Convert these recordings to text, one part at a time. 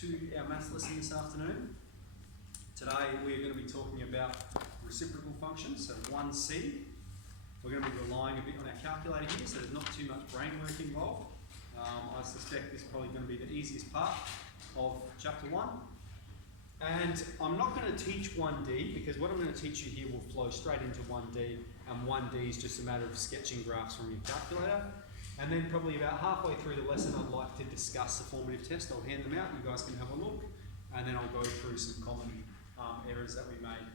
to our maths lesson this afternoon. Today we're going to be talking about reciprocal functions, so 1c. We're going to be relying a bit on our calculator here, so there's not too much brain work involved. I suspect this is probably going to be the easiest part of chapter 1. And I'm not going to teach 1D because what I'm going to teach you here will flow straight into 1D, and 1D is just a matter of sketching graphs from your calculator. And then probably about halfway through the lesson I'd like to discuss the formative test. I'll hand them out, you guys can have a look, and then I'll go through some common errors that we made.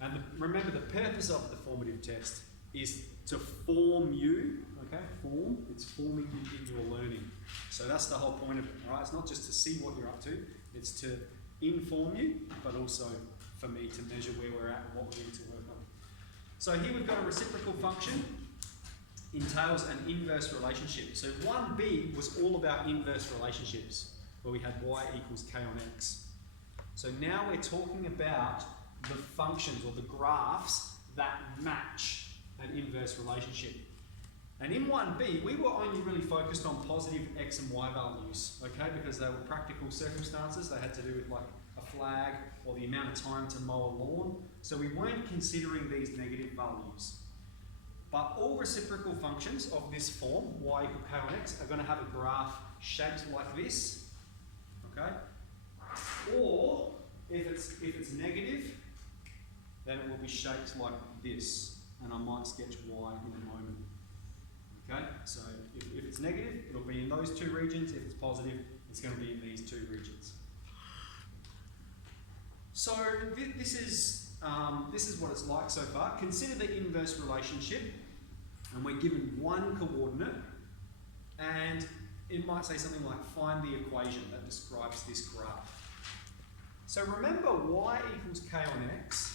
And remember, the purpose of the formative test is to form you, okay? Form, it's forming you in your learning. So that's the whole point of it, all right? It's not just to see what you're up to, it's to inform you, but also for me to measure where we're at and what we need to work on. So here we've got a reciprocal function, entails an inverse relationship. So 1b was all about inverse relationships, where we had y equals k on x. So now we're talking about the functions or the graphs that match an inverse relationship. And in 1b, we were only really focused on positive x and y values, okay, because they were practical circumstances. They had to do with like a flag or the amount of time to mow a lawn. So we weren't considering these negative values. But all reciprocal functions of this form, y equal k on x, are going to have a graph shaped like this, okay? Or if it's negative, then it will be shaped like this, and I might sketch y in a moment. Okay, so if it's negative, it'll be in those two regions. If it's positive, it's going to be in these two regions. So this is what it's like so far. Consider the inverse relationship, and we're given one coordinate, and it might say something like find the equation that describes this graph. So remember, y equals k on x,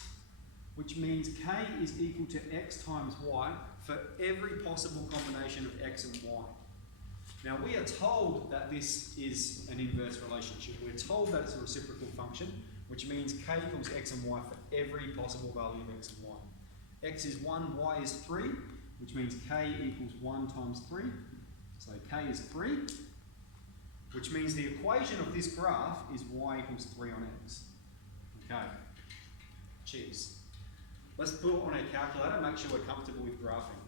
which means k is equal to x times y for every possible combination of x and y. Now we are told that this is an inverse relationship. We're told that it's a reciprocal function, which means k equals x and y for every possible value of x and y. X is 1, y is 3, which means k equals 1 times 3. So k is 3, which means the equation of this graph is y equals 3 on x. Okay, cheers. Let's put it on our calculator, make sure we're comfortable with graphing.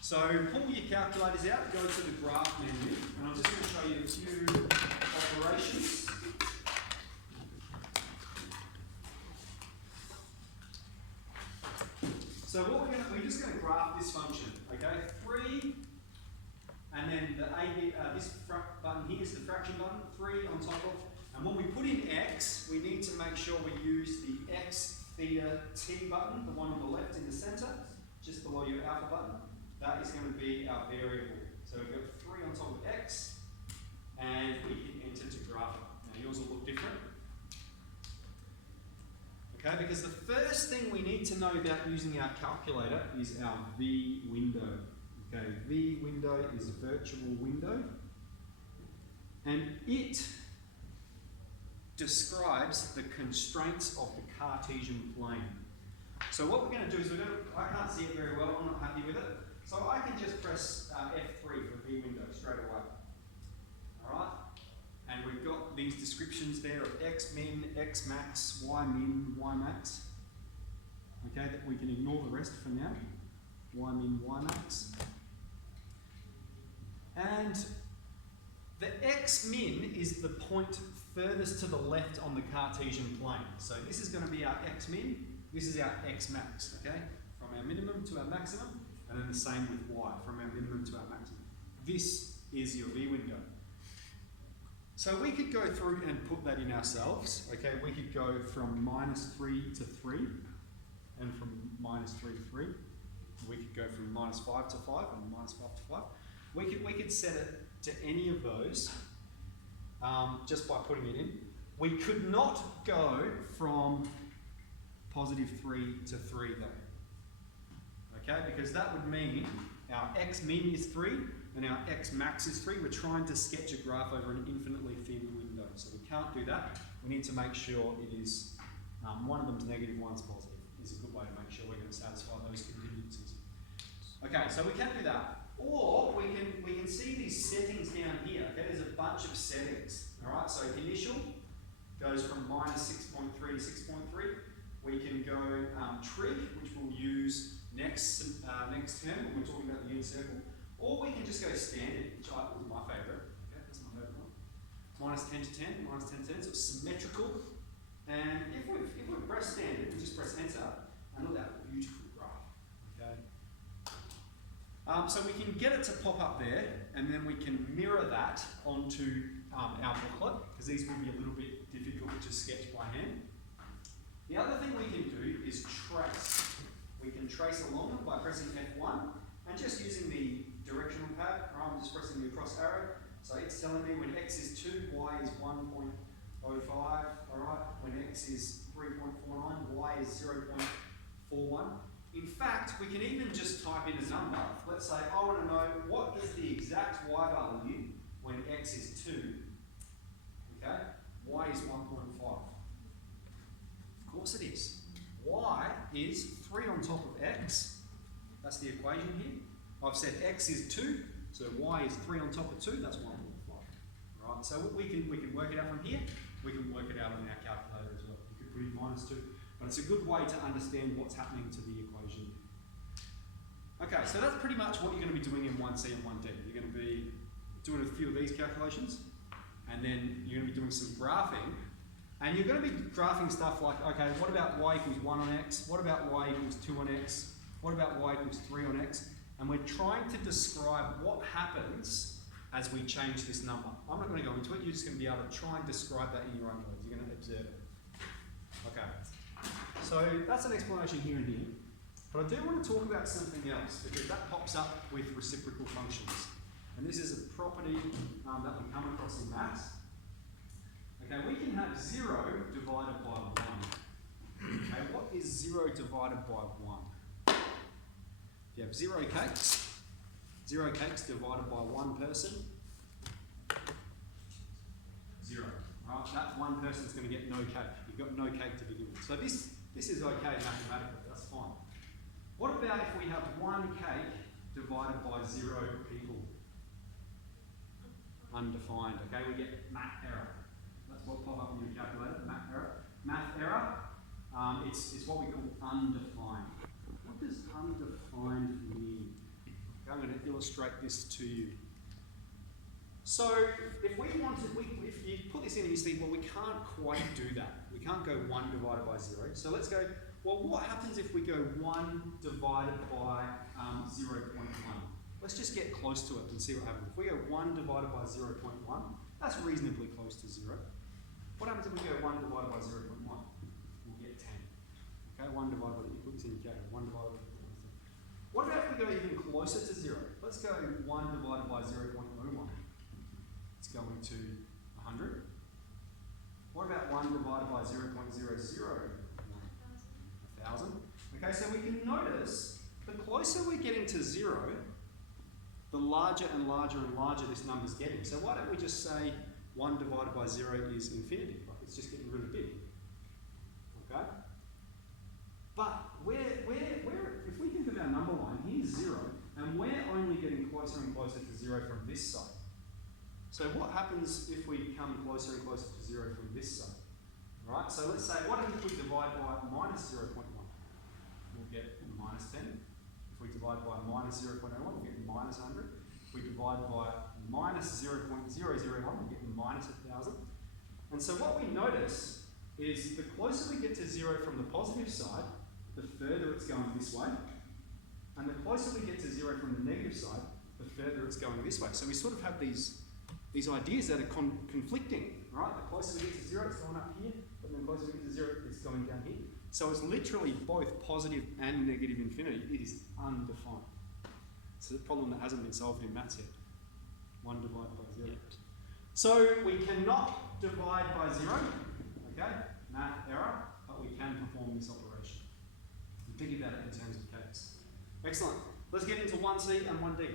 So pull your calculators out, go to the graph menu, and I'm just going to show you a few operations. So what we're just going to graph this function, okay? 3, and then this button here is the fraction button, 3 on top of, and when we put in x, we need to make sure we use the x theta t button, the one on the left in the center, just below your alpha button. That is going to be our variable. So we've got 3 on top of x, and we can enter to graph it. Now yours will look different. Okay, because the first thing we need to know about using our calculator is our V window. Okay, V window is a virtual window, and it describes the constraints of the Cartesian plane. So what we're going to do is I can't see it very well, I'm not happy with it, so I can just press F3 for V window straight away. Alright? And we've got these descriptions there of x min, x max, y min, y max. Okay, we can ignore the rest for now. Y min, y max. And the x min is the point furthest to the left on the Cartesian plane. So this is going to be our x min, this is our x max, okay? From our minimum to our maximum, and then the same with y, from our minimum to our maximum. This is your V window. So we could go through and put that in ourselves, okay? We could go from -3 to 3, and from -3 to 3. We could go from -5 to 5, and -5 to 5. We could set it to any of those just by putting it in. We could not go from +3 to 3 though, okay? Because that would mean our x min is 3 and our x max is 3. We're trying to sketch a graph over an infinitely thin window, so we can't do that. We need to make sure it is, one of them's negative, one's positive. Is a good way to make sure we're going to satisfy those contingencies. Okay, so we can do that. Or we can see these settings down here. Okay, there's a bunch of settings. All right, so initial, trig, which we'll use next term when we're talking about the unit circle, or we can just go standard, which was my favourite. Okay, that's my favourite one. Minus 10 to 10, minus 10 to 10, so it's symmetrical. And if we press standard, we just press enter, and look at that beautiful graph. Okay. So we can get it to pop up there, and then we can mirror that onto our booklet, because these will be a little bit difficult to sketch by hand. The other thing we can do is trace. We can trace along them by pressing F1, and just using the directional pad, I'm just pressing the cross arrow. So it's telling me when x is 2, y is 1.05, alright? When x is 3.49, y is 0.41. In fact, we can even just type in a number. Let's say I want to know what is the exact y value when x is 2. Okay? Y is 1.5. Of course it is. Y is 3 on top of x. That's the equation here. I've said x is 2, so y is 3 on top of 2, that's 1.5. Right? So we can work it out from here. We can work it out on our calculator as well. You could put in minus 2. But it's a good way to understand what's happening to the equation. Okay, so that's pretty much what you're going to be doing in 1C and 1D. You're going to be doing a few of these calculations, and then you're going to be doing some graphing. And you're going to be graphing stuff like, okay, what about y equals 1 on x? What about y equals 2 on x? What about y equals 3 on x? And we're trying to describe what happens as we change this number. I'm not going to go into it. You're just going to be able to try and describe that in your own words. You're going to observe it. Okay. So that's an explanation here and here. But I do want to talk about something else, because that pops up with reciprocal functions. And this is a property that we come across in maths. Okay, we can have 0 divided by 1. Okay, what is 0 divided by 1? If you have 0 cakes divided by 1 person, 0. Right? That one person's going to get no cake. You've got no cake to begin with. So this is okay mathematically, that's fine. What about if we have 1 cake divided by 0 people? Undefined, okay? We get math error. That's what pop up in your calculator, math error. Math error, it's what we call undefined. What does undefined mean? Okay, I'm going to illustrate this to you. So if we wanted, if you put this in and you see, well, we can't quite do that. We can't go 1 divided by 0. So let's go, well, what happens if we go 1 divided by 0.1? Let's just get close to it and see what happens. If we go 1 divided by 0.1, that's reasonably close to 0. What happens if we go 1 divided by 0.1? We'll get 10. Okay, 1 divided by, you put this in your calculator, 1 divided by 0.1. What about if we go even closer to 0? Let's go 1 divided by 0.01. It's going to 100. What about 1 divided by 0.00? 1,000. Okay, so we can notice the closer we're getting to 0, the larger and larger and larger this number's getting. So why don't we just say 1 divided by 0 is infinity? Like it's just getting really big. Okay? But if we think of our number line, here's 0, and we're only getting closer and closer to 0 from this side. So what happens if we come closer and closer to 0 from this side? Right? So let's say, what if we divide by minus 0.1? We'll get minus 10. If we divide by minus 0.01, we'll get minus 100. If we divide by minus 0.001, we'll get minus 1,000. And so what we notice is the closer we get to 0 from the positive side, the further it's going this way. And the closer we get to 0 from the negative side, the further it's going this way. So we sort of have these ideas that are conflicting, right? The closer we get to 0, it's going up here, but then the closer we get to 0, it's going down here. So it's literally both positive and negative infinity. It is undefined. It's a problem that hasn't been solved in maths yet. 1 divided by 0. So we cannot divide by 0, okay? Math error, but we can perform this operation. And think about it in terms of cakes. Excellent. Let's get into 1C and 1D.